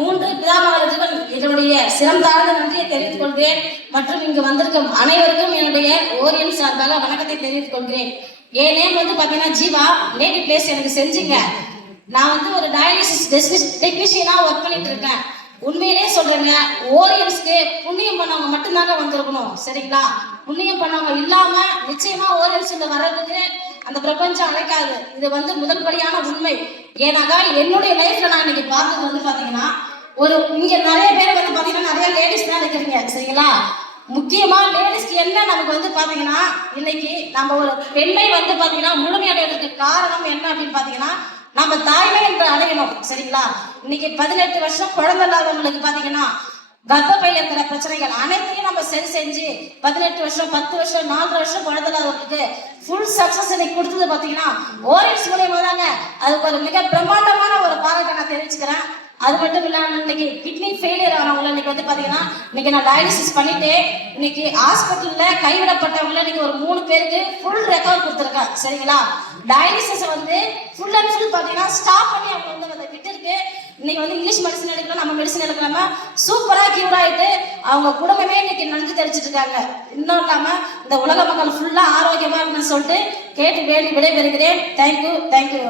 3 பிதாமகர்களுக்கும் என்னுடைய சிறந்தாழ்ந்த நன்றியை தெரிவித்துக் கொள்கிறேன். மற்றும் இங்கு வந்திருக்கும் அனைவருக்கும் என்னுடைய ஓரியன் சார்பாக வணக்கத்தை தெரிவித்துக் கொள்கிறேன். என் நேம் வந்து பாத்தீங்கன்னா ஜீவா. நேட்டிவ் பிளேஸ் எனக்கு செஞ்சுங்க. நான் வந்து ஒரு டயாலிசிஸ் டெக்னீஷியனா ஒர்க் பண்ணிட்டு இருக்கேன். உண்மையிலே சொல்றேங்க, ஓரியன்ஸ்க்கு புண்ணியம் பண்ணவங்க மட்டும்தாங்க வந்திருக்கணும். சரிங்களா? புண்ணியம் பண்ணவங்க இல்லாம நிச்சயமா ஓரியன்ஸ்ல வர்றதுக்கு அந்த பிரபஞ்சம் அழைக்காது. இது வந்து முதல் படியான உண்மை. ஏன்னாக்கா என்னுடைய லைஃப்ல நான் இன்னைக்கு பார்த்தது வந்து பாத்தீங்கன்னா, இங்க நிறைய பேர் வந்து பாத்தீங்கன்னா நிறைய லேடிஸ் தான் இருக்கிறீங்க. சரிங்களா? முக்கியமா லேடிஸ்க்கு என்ன நமக்கு வந்து பாத்தீங்கன்னா, இன்னைக்கு நம்ம ஒரு பெண்ணை வந்து பாத்தீங்கன்னா முழுமையடைவதற்கு காரணம் என்ன அப்படின்னு பாத்தீங்கன்னா, நம்ம தாய்மை என்று அடையணும். சரிங்களா? இன்னைக்கு 18 வருஷம் குழந்தை இல்லாதவங்களுக்கு பாத்தீங்கன்னா கர்ப்பப்பையில இருக்கிற பிரச்சனைகள் அனைத்தையும் நம்ம சரி செஞ்சு 18 வருஷம் 10 வருஷம் 4 வருஷம் குழந்தை இல்லாதவங்களுக்கு ஃபுல் சக்சஸ் இன்னைக்கு கொடுத்தது பாத்தீங்கன்னா ஓரியன்ஸ் மூலியமா தாங்க. அதுக்கு ஒரு மிக பிரம்மாண்டமான ஒரு பாராட்டை நான் தெரிவிச்சுக்கிறேன். அது மட்டும் இல்லாம இன்னைக்கு கிட்னி ஃபெயிலியர் ஆனவங்கள இன்னைக்கு வந்து பாத்தீங்கன்னா இன்னைக்கு நான் டயாலிசிஸ் பண்ணிட்டு இன்னைக்கு ஹாஸ்பிட்டல்ல கைவிடப்பட்டவங்கள இன்னைக்கு ஒரு 3 பேருக்கு ஃபுல் ரெக்கவர் கொடுத்துருக்கேன். சரிங்களா? டயாலிசிஸ் வந்து ஃபுல் அண்ட் ஃபுல் பாத்தீங்கன்னா ஸ்டாப் பண்ணி அவங்க வந்து அதை விட்டுருக்கு. இன்னைக்கு வந்து இங்கிலீஷ் மெடிசன் எடுக்கலாம், நம்ம மெடிசன் எடுக்கலாம சூப்பரா கியூர் ஆயிட்டு அவங்க குடும்பமே இன்னைக்கு நன்றி தெரிவிச்சிட்டு இருக்காங்க. இன்னும் இல்லாம இந்த உலக மக்கள் ஃபுல்லா ஆரோக்கியமா இருக்குன்னு சொல்லிட்டு கேட்டு வேண்டி விடைபெறுகிறேன். தேங்க்யூ.